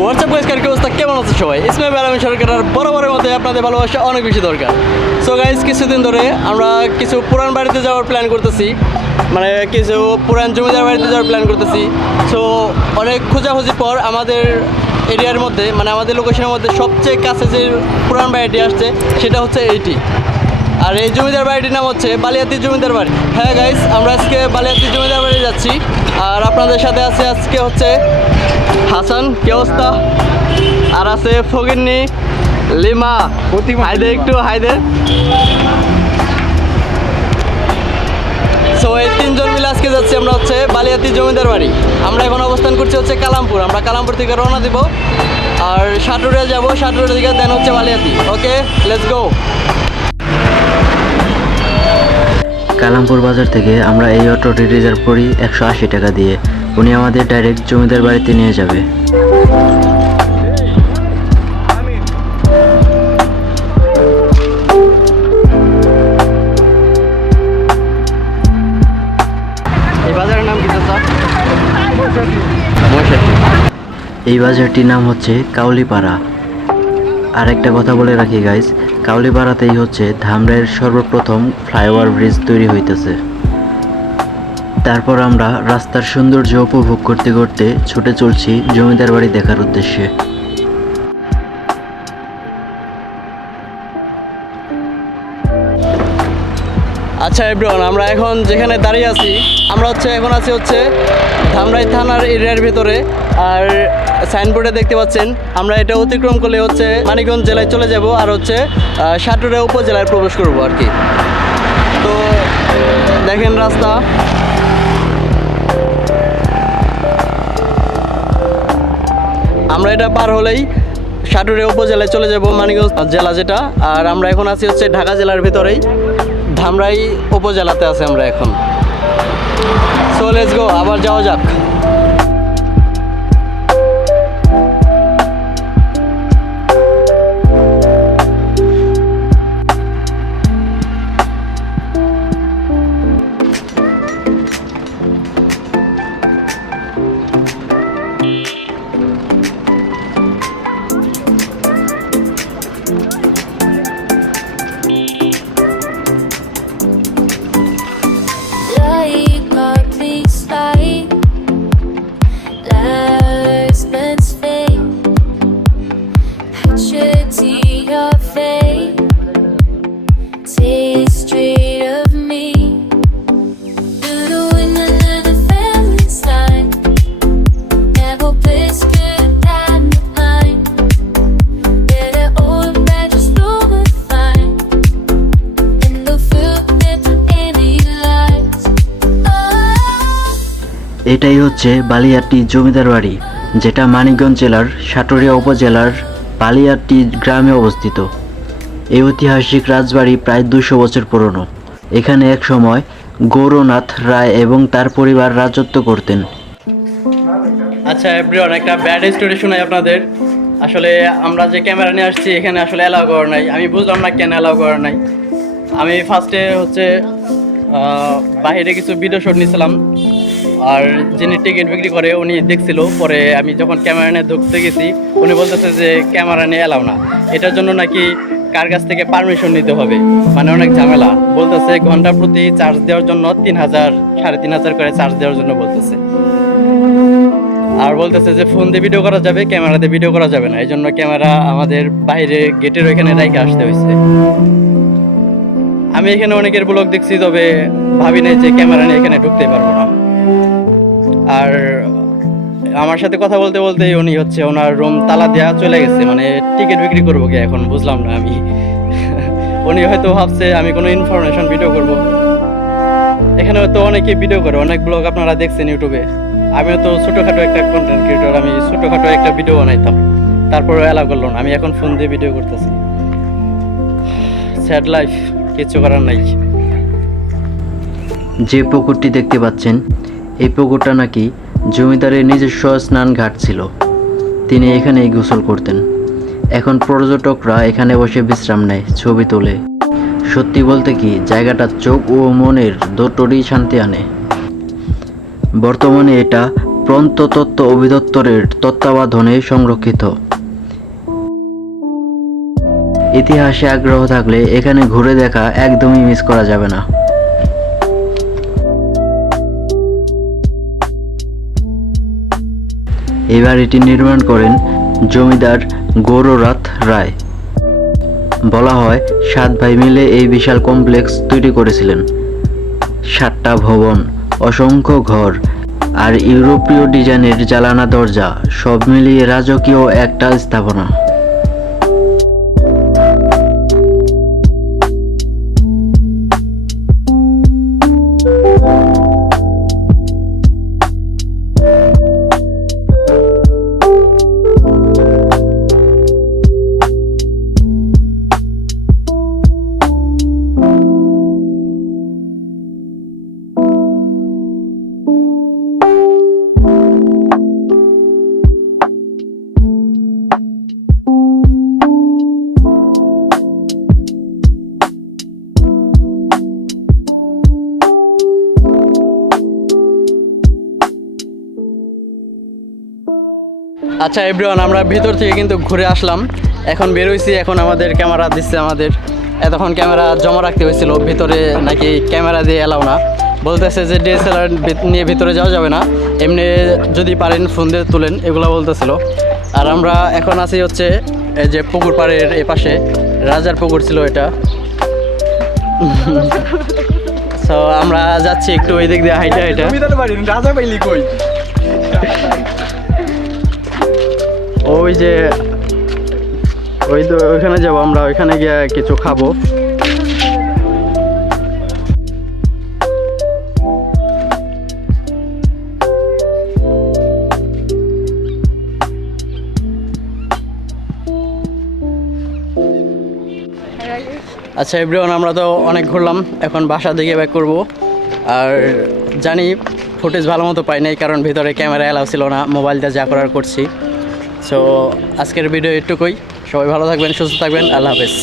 WhatsApp guys কার অবস্থা? কেমন আছে সবাই? ইসমাইল আলমী সরকারের বরাবরের মধ্যে আপনাদের ভালোবাসা অনেক বেশি দরকার। সো গাইস কিছুদিন ধরে আমরা কিছু পুরান বাড়িতে যাওয়ার প্ল্যান করতেছি। মানে কিছু পুরান জমিদার বাড়িতে যাওয়ার প্ল্যান করতেছি। সো অনেক খোঁজাখুঁজির পর আমাদের এরিয়ার মধ্যে মানে আমাদের লোকেশনের মধ্যে সবচেয়ে কাছে যে পুরান বাড়িটি আসছে, সেটা হচ্ছে এইটি। আর এই জমিদার বাড়িটির নাম হচ্ছে বালিয়াতি জমিদার বাড়ি। হ্যাঁ গাইস আমরা আজকে বালিয়াতি জমিদার বাড়ি যাচ্ছি। আর আপনাদের সাথে আছে আজকে হচ্ছে হাসান কি অবস্থা? আর আছে ফকিরনি লিমা। হাইদে একটু হাইদে সো এই তিনজন মিলে আজকে যাচ্ছি আমরা হচ্ছে বালিয়াতি জমিদার বাড়ি। আমরা এখন অবস্থান করছি হচ্ছে কালামপুর। আমরা কালামপুর থেকে রওনা দিব। আর সাটুরে যাব সাটুরে থেকে দেন হচ্ছে বালিয়াতি। ওকে লেটস গো কালামপুর বাজার থেকে আমরা এই অটোটি রিজার্ভ করি একশো আশি টাকা দিয়ে। উনি আমাদের ডাইরেক্ট জমিদার বাড়িতে নিয়ে যাবে। এই বাজারটির নাম হচ্ছে কাউলিপাড়া। আর একটা কথা বলে রাখি গাইস কাউলিপাড়াতেই হচ্ছে ধামরাইয়ের সর্বপ্রথম ফ্লাইওভার ব্রিজ তৈরি হইতেছে। তারপর আমরা রাস্তার সৌন্দর্য উপভোগ করতে করতে ছুটে চলছি জমিদার বাড়ি দেখার উদ্দেশ্যে। আচ্ছা এভরিওয়ান আমরা এখন যেখানে দাঁড়িয়ে আছি, আমরা হচ্ছে, এখন আছি হচ্ছে ধামরাই থানার এরিয়ার ভিতরে। আর সাইনবোর্ডে দেখতে পাচ্ছেন, আমরা এটা অতিক্রম করলে হচ্ছে মানিকগঞ্জ জেলায় চলে যাব আর হচ্ছে সাটুরা উপজেলায় প্রবেশ করব আর কি। তো, দেখেন রাস্তা। আমরা এটা পার হলেই সাটুরে উপজেলায় চলে যাব, মানিকগঞ্জ জেলা যেটা। আর আমরা এখন আছি হচ্ছে ঢাকা জেলার ভিতরেই। ধামরাই উপজেলাতে আছে আমরা এখন। সো লেটস গো আবার যাওয়া যাক। এটাই হচ্ছে বালিয়াটি জমিদার বাড়ি, যেটা মানিকগঞ্জ জেলার সাটুরিয়া উপজেলার বালিয়াটি গ্রামে অবস্থিত। এই ঐতিহাসিক রাজবাড়ি প্রায় দুশো বছর পুরনো। এখানে এক সময় গৌরনাথ রায় এবং তার পরিবার রাজত্ব করতেন। আচ্ছা এভরিওয়ান একটা ব্যাড স্টোরি শোনাই আপনাদের। আসলে আমরা যে ক্যামেরা নিয়ে আসছি, এখানে আসলে অ্যালাউ করা নাই। আমি বুঝলাম না কেন অ্যালাউ করা নাই। আমি ফার্স্টে হচ্ছে বাইরে কিছু ভিডিও শুট নিয়েছিলাম আর যিনি টিকিট বিক্রি করে, উনি দেখছিল। পরে আমি যখন ক্যামেরা নিয়ে ঢুকতে গেছি, উনি বলতেছে যে ক্যামেরা নিয়ে এলাও না। এটার জন্য নাকি কার কাছ থেকে পারমিশন নিতে হবে? মানে অনেক ঝামেলা। বলতেছে, ঘণ্টা প্রতি চার্জ দেওয়ার জন্য তিন হাজার, সাড়ে তিন হাজার করে চার্জ দেওয়ার জন্য বলতেছে। আর বলতেছে যে ফোন দিয়ে ভিডিও করা যাবে ক্যামেরাতে ভিডিও করা যাবে না। এই জন্য ক্যামেরা আমাদের বাইরে গেটের ওইখানে রাইখে আসতে হয়েছে। আমি এখানে অনেকের ব্লগ দেখছি, তবে ভাবি নাই যে ক্যামেরা নিয়ে এখানে ঢুকতে পারব না। আর আমার সাথে কথা বলতে বলতে উনি হচ্ছে ওনার রুম তালা দেওয়া চলে গেছে মানে টিকিট বিক্রি করব কি এখন, বুঝলাম না আমি। উনি হয়তো ভাবছে আমি কোনো ইনফরমেশন ভিডিও করব। এখানে হয়তো অনেকে ভিডিও করে, অনেক ব্লগ আপনারা দেখছেন ইউটিউবে আমিও তো ছোটোখাটো একটা কন্টেন্ট ক্রিয়েটর আমি ছোটোখাটো একটা ভিডিও বানাইতাম। তারপরে অ্যালাউ করল না, আমি এখন ফোন দিয়ে ভিডিও করতেছি। স্যাড লাইফ কিছু করার নাই। যে পুকুরটি দেখতে পাচ্ছেন এই পুকুরটা নাকি জমিদারের নিজস্ব স্নান ঘাট ছিল। তিনি এখানেই গোসল করতেন। এখন পর্যটকরা এখানে বসে বিশ্রাম নেয়, ছবি তোলে। সত্যি বলতে কি, জায়গাটা চোখ ও মনের দুটোরই শান্তি আনে। বর্তমানে এটা প্রন্ততত্ত্ব অধিদপ্তরের তত্ত্বাবধানে সংরক্ষিত। ইতিহাসে আগ্রহ থাকলে এখানে ঘুরে দেখা একদমই মিস করা যাবে না। এই এটি নির্মাণ করেন জমিদার গৌররাত রায়। বলা হয়, সাত ভাই মিলে এই বিশাল কমপ্লেক্স তৈরি করেছিলেন। সাতটা ভবন, অসংখ্য ঘর আর ইউরোপীয় ডিজাইনের জ্বালানা দরজা, সব মিলিয়ে রাজকীয় একটা স্থাপনা। আচ্ছা এভরিওয়ান আমরা ভিতর থেকে কিন্তু ঘুরে আসলাম। এখন বেরোইছি এখন আমাদের ক্যামেরা দিচ্ছে আমাদের। এতক্ষণ ক্যামেরা জমা রাখতে হয়েছিল, ভিতরে নাকি ক্যামেরা দিয়ে এলাও না। বলতেছে যে ডিএসএলআর নিয়ে ভিতরে যাওয়া যাবে না। এমনি যদি পারেন ফোন দিয়ে তুলেন, এগুলো বলতেছিল। আর আমরা এখন আছি হচ্ছে, এই যে পুকুর পাড়ের এ পাশে। রাজার পুকুর ছিল এটা। সো আমরা যাচ্ছি একটু ওই দিক দিয়ে হাইটা হাইটা। রাজা পাইলি কই? ওই যে, ওই তো ওইখানে যাব আমরা, ওইখানে গিয়ে কিছু খাব। আচ্ছা এভরিওয়ান আমরা তো অনেক ঘুরলাম। এখন বাসা দিকে ব্যাক করব। আর জানি ফুটেজ ভালো মতো পাই নাই, কারণ ভিতরে ক্যামেরা অ্যালাউ ছিল না মোবাইলটা যা করার করছি। সো আজকের ভিডিও এটুকুই। সবাই ভালো থাকবেন সুস্থ থাকবেন। আল্লাহ হাফেজ।